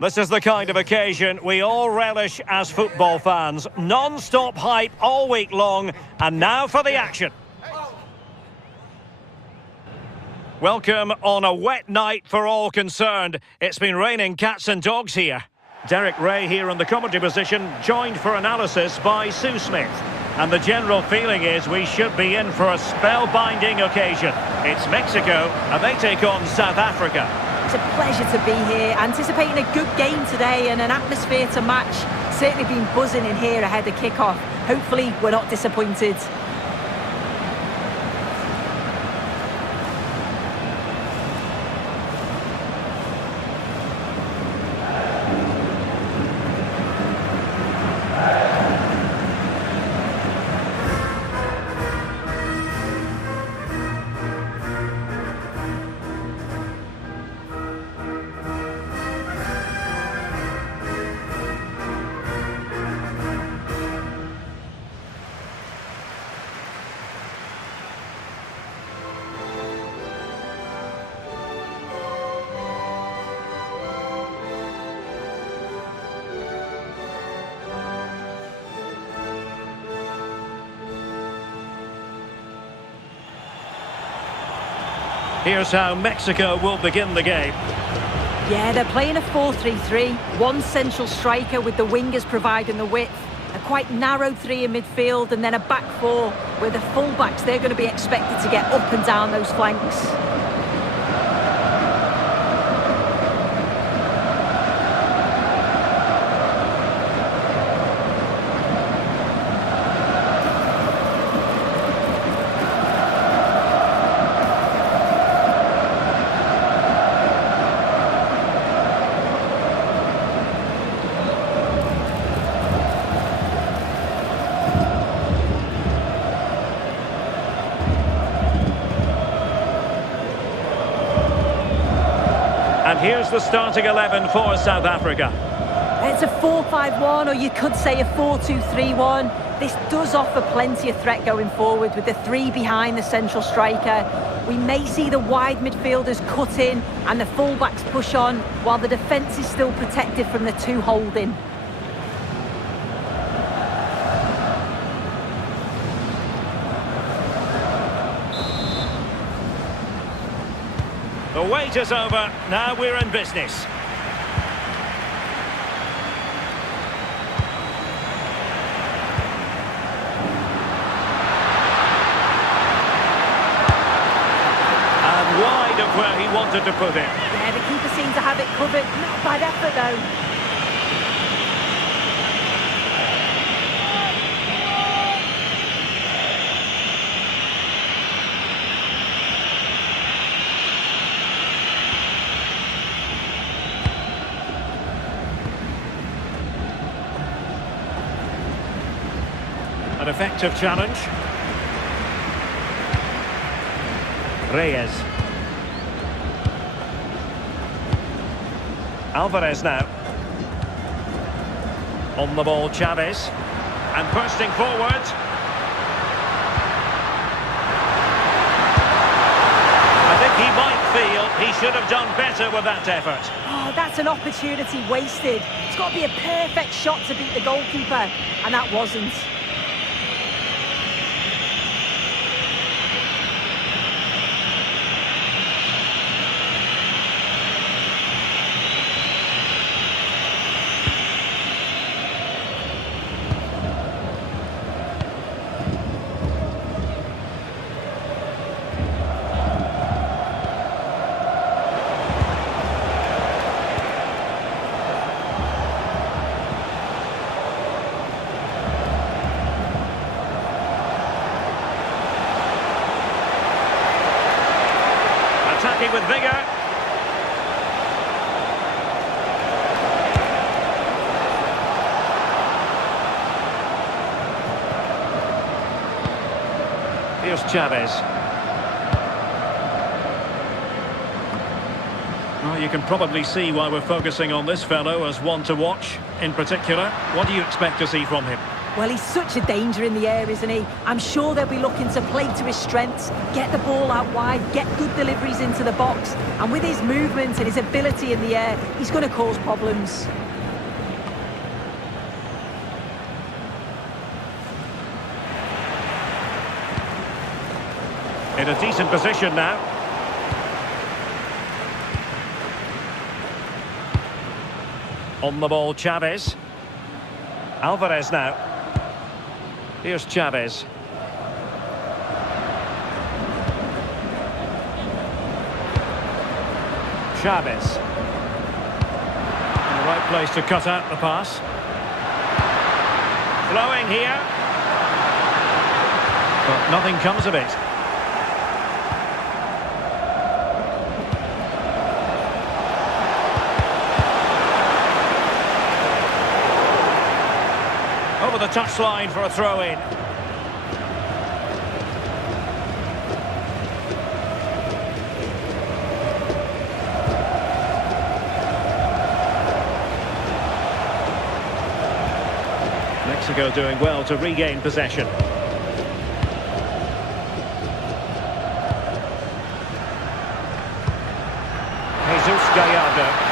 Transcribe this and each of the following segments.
This is the kind of occasion we all relish as football fans. Non-stop hype all week long, and now for the action. Welcome on a wet night for all concerned. It's been raining cats and dogs here. Derek Ray here in the commentary position, joined for analysis by Sue Smith. And the general feeling is we should be in for a spellbinding occasion. It's Mexico, and they take on South Africa. It's a pleasure to be here, anticipating a good game today and an atmosphere to match. Certainly been buzzing in here ahead of kick-off. Hopefully we're not disappointed. Here's how Mexico will begin the game. Yeah, they're playing a 4-3-3. One central striker with the wingers providing the width. A quite narrow three in midfield, and then a back four where the fullbacks, they're going to be expected to get up and down those flanks. And here's the starting 11 for South Africa. It's a 4-5-1, or you could say a 4-2-3-1. This does offer plenty of threat going forward with the three behind the central striker. We may see the wide midfielders cut in and the fullbacks push on, while the defence is still protected from the two holding. The wait is over, now we're in business. And wide of where he wanted to put it. Yeah, the keeper seemed to have it covered. Not a bad effort though. An effective challenge. Reyes. Alvarez now. On the ball, Chavez. And bursting forward. I think he might feel he should have done better with that effort. Oh, that's an opportunity wasted. It's got to be a perfect shot to beat the goalkeeper, and that wasn't. Attacking with vigour. Here's Chavez. Well, you can probably see why we're focusing on this fellow as one to watch in particular. What do you expect to see from him? Well, he's such a danger in the air, isn't he? I'm sure they'll be looking to play to his strengths, get the ball out wide, get good deliveries into the box. And with his movement and his ability in the air, he's going to cause problems. In a decent position now. On the ball, Chavez. Alvarez now. Here's Chavez. Chavez. In the right place to cut out the pass. Flowing here. But nothing comes of it. Over the touchline for a throw-in. Mexico doing well to regain possession. Jesus Gallardo.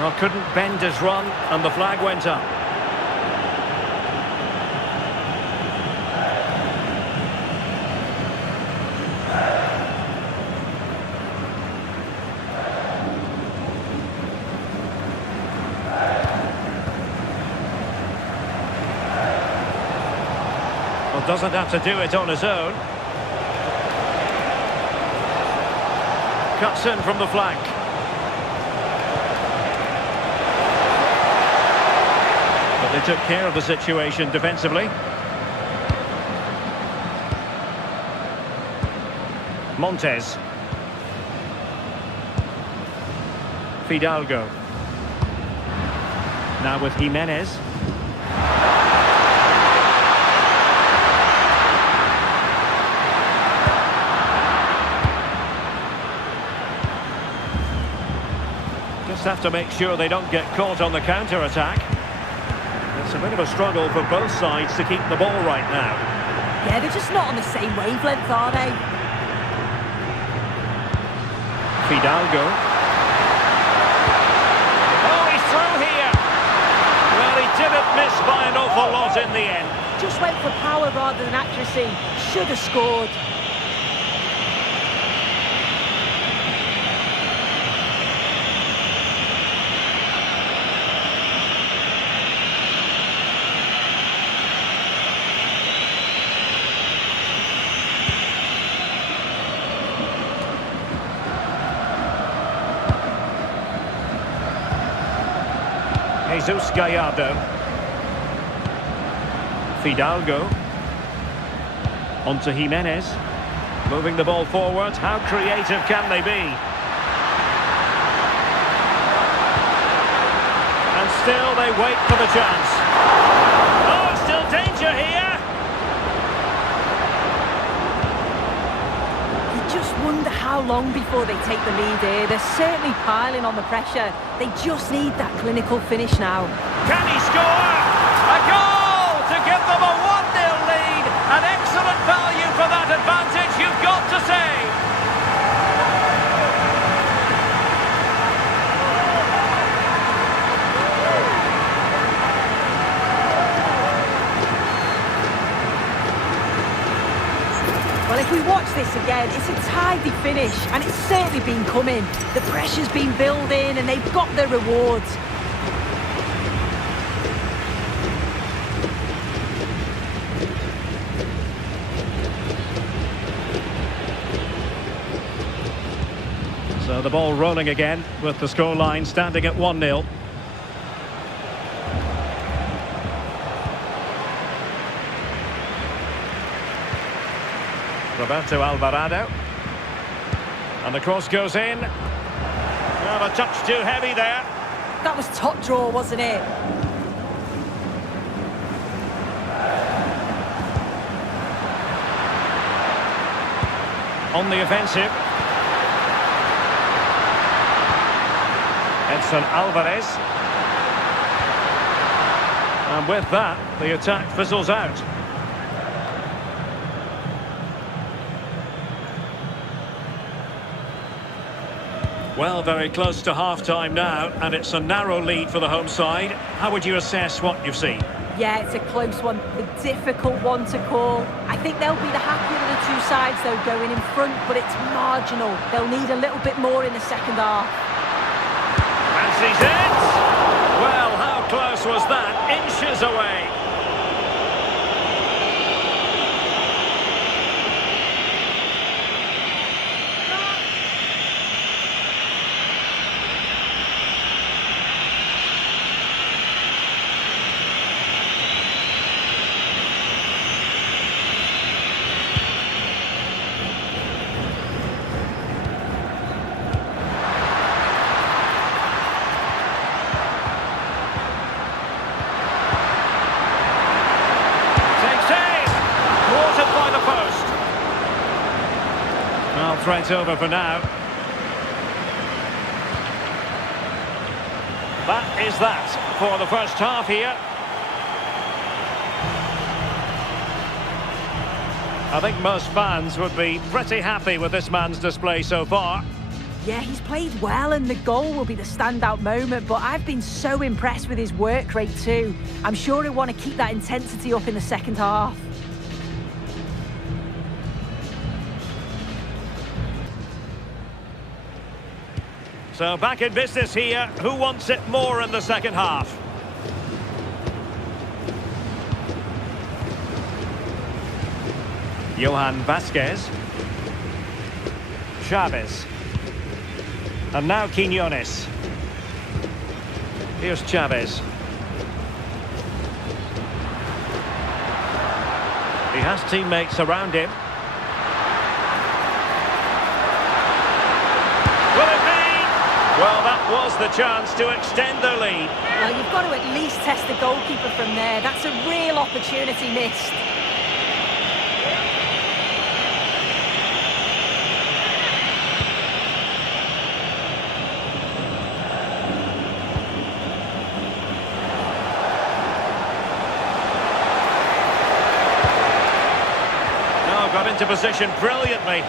Well, couldn't bend his run, and the flag went up. Well, doesn't have to do it on his own. Cuts in from the flank. They took care of the situation defensively. Montes. Fidalgo. Now with Jimenez. Just have to make sure they don't get caught on the counter-attack. It's a bit of a struggle for both sides to keep the ball right now. Yeah, they're just not on the same wavelength, are they? Fidalgo. Oh, he's through here! Well, he didn't miss by an awful lot in the end. Just went for power rather than accuracy. Should have scored. Jesus Gallardo. Fidalgo. On to Jimenez. Moving the ball forward. How creative can they be? And still they wait for the chance. Oh, still danger here. You just wonder how long before they take the lead here. They're certainly piling on the pressure. They just need that clinical finish now. Can he score? A goal to give them a 1-0 lead. An excellent value for that advantage, you've got to say. Well, if we watch this again, it's a tidy finish, and it's certainly been coming. The pressure's been building, and they've got their rewards. So the ball rolling again, with the scoreline standing at 1-0. Roberto Alvarado. And the cross goes in. Well, a touch too heavy there. That was top draw, wasn't it? On the offensive. Edson Alvarez. And with that, the attack fizzles out. Well, very close to half-time now, and it's a narrow lead for the home side. How would you assess what you've seen? Yeah, it's a close one, a difficult one to call. I think they'll be the happier of the two sides, though, going in front, but it's marginal. They'll need a little bit more in the second half. Fancies it! Well, how close was that? Inches away. Threat over for now. That is that for the first half here. I think most fans would be pretty happy with this man's display so far. Yeah, he's played well and the goal will be the standout moment, but I've been so impressed with his work rate too. I'm sure he'll want to keep that intensity up in the second half. So back in business here. Who wants it more in the second half? Johan Vasquez. Chavez. And now Quiñones. Here's Chavez. He has teammates around him. Well, that was the chance to extend their lead. Well, you've got to at least test the goalkeeper from there. That's a real opportunity missed. Oh, got into position brilliantly.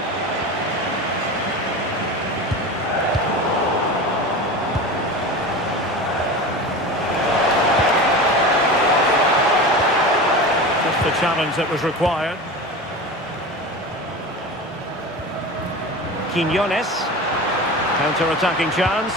The challenge that was required. Quiñones, counter-attacking chance.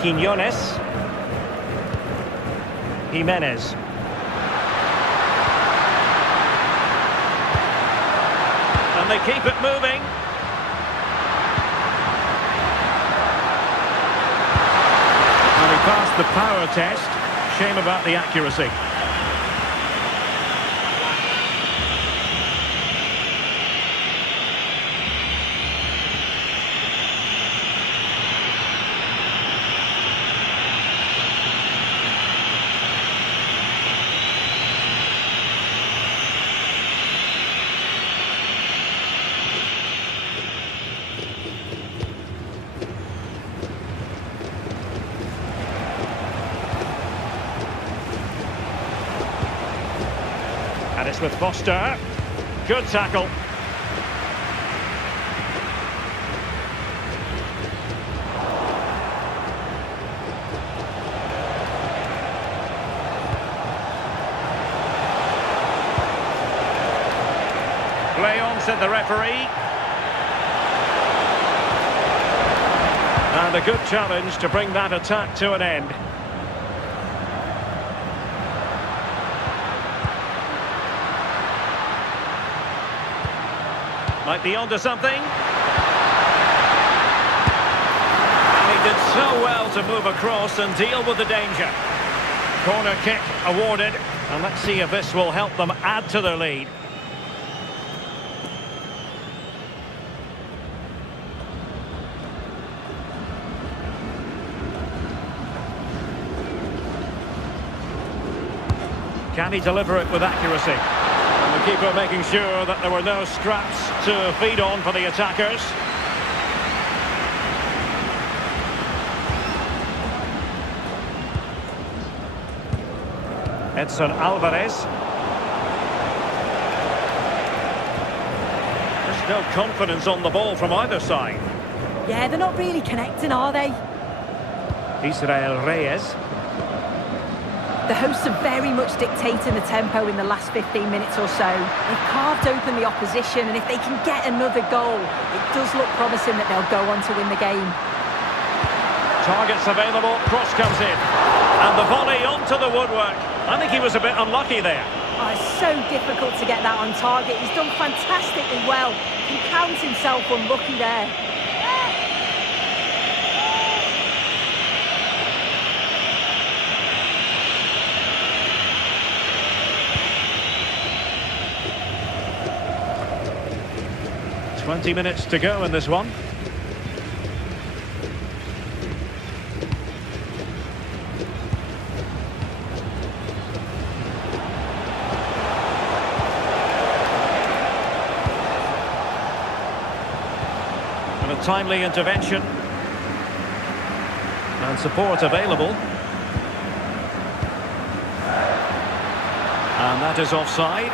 Quiñones. Jimenez. And they keep it moving. And he passed the power test. Shame about the accuracy. And it's with Foster. Good tackle. Play on, said the referee. And a good challenge to bring that attack to an end. Might be onto something. And he did so well to move across and deal with the danger. Corner kick awarded. And let's see if this will help them add to their lead. Can he deliver it with accuracy? And the keeper making sure that there were no scraps to feed on for the attackers. Edson Alvarez. There's no confidence on the ball from either side. Yeah, they're not really connecting, are they? Israel Reyes. The hosts are very much dictating the tempo in the last 15 minutes or so. They've carved open the opposition, and if they can get another goal, it does look promising that they'll go on to win the game. Targets available, cross comes in. And the volley onto the woodwork. I think he was a bit unlucky there. Oh, it's so difficult to get that on target. He's done fantastically well. He counts himself unlucky there. "20 minutes to go in this one. And a timely intervention. And support available. And that is offside.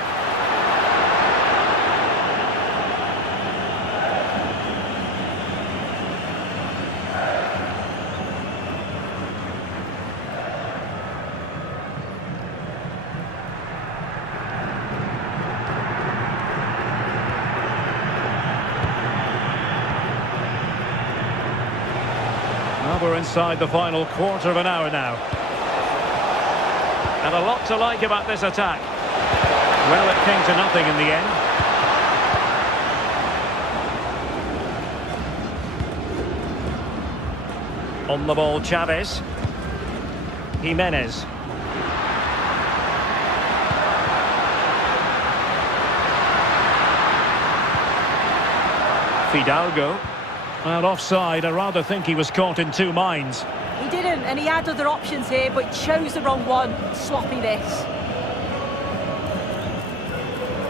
We're inside the final quarter of an hour now. And a lot to like about this attack. Well, it came to nothing in the end. On the ball, Chavez. Jimenez. Fidalgo. Well, offside. I rather think he was caught in two minds. He didn't, and he had other options here, but he chose the wrong one. Sloppy this.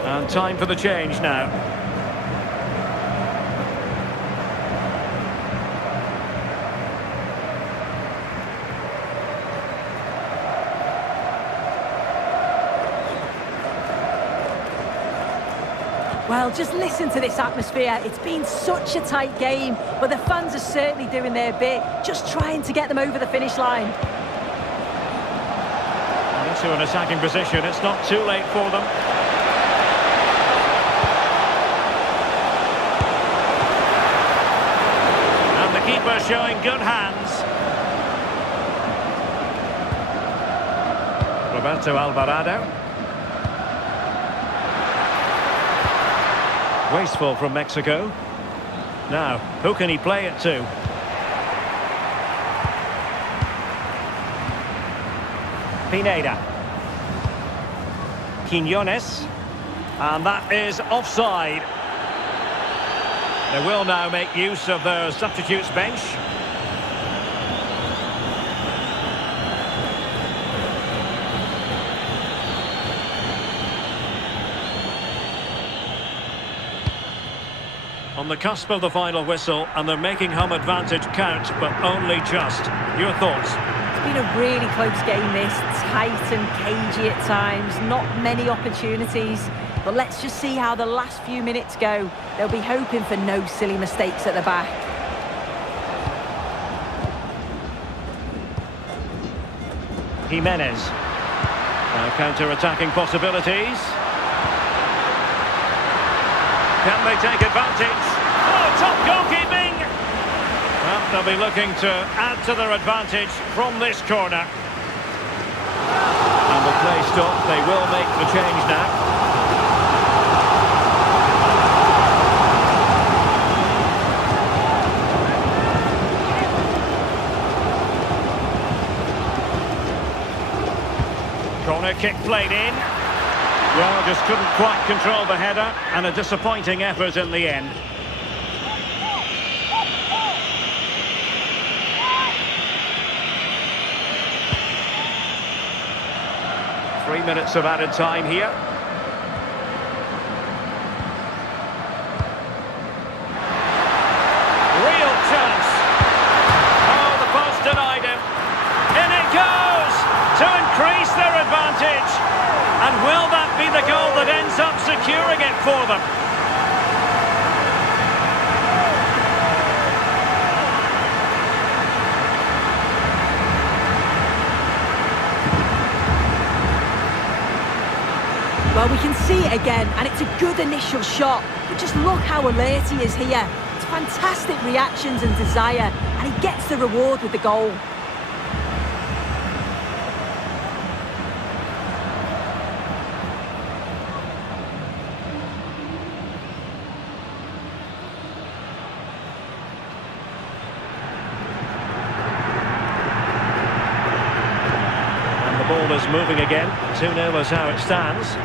And time for the change now. Well, just listen to this atmosphere. It's been such a tight game, but the fans are certainly doing their bit, just trying to get them over the finish line. Into an attacking position. It's not too late for them. And the keeper showing good hands. Roberto Alvarado. Wasteful from Mexico. Now, who can he play it to? Pineda. Quiñones. And that is offside. They will now make use of their substitutes bench. On the cusp of the final whistle, and they're making home advantage count, but only just. Your thoughts? It's been a really close game this, tight and cagey at times, not many opportunities. But let's just see how the last few minutes go. They'll be hoping for no silly mistakes at the back. Jimenez. Counter-attacking possibilities. Can they take advantage? Oh, top goalkeeping! Well, they'll be looking to add to their advantage from this corner. And the play stopped. They will make the change now. Corner kick played in. Well, just couldn't quite control the header, and a disappointing effort in the end. 3 minutes of added time here. Real chance. Oh, the post denied him. In it goes to increase their advantage. And will that be the goal that ends up securing it for them? Well, we can see it again, and it's a good initial shot. But just look how alert he is here. It's fantastic reactions and desire, and he gets the reward with the goal. And the ball is moving again. 2-0 is how it stands.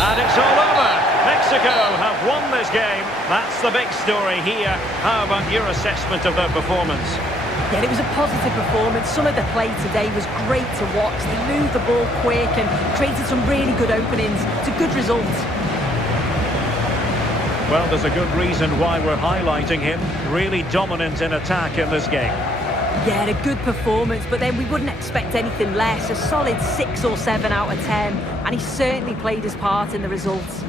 And it's all over. Mexico have won this game. That's the big story here. How about your assessment of their performance? Yeah, it was a positive performance. Some of the play today was great to watch. They moved the ball quick and created some really good openings. It's a good result. Well, there's a good reason why we're highlighting him. Really dominant in attack in this game. Yeah, a good performance, but then we wouldn't expect anything less. A solid 6 or 7 out of 10, and he certainly played his part in the results.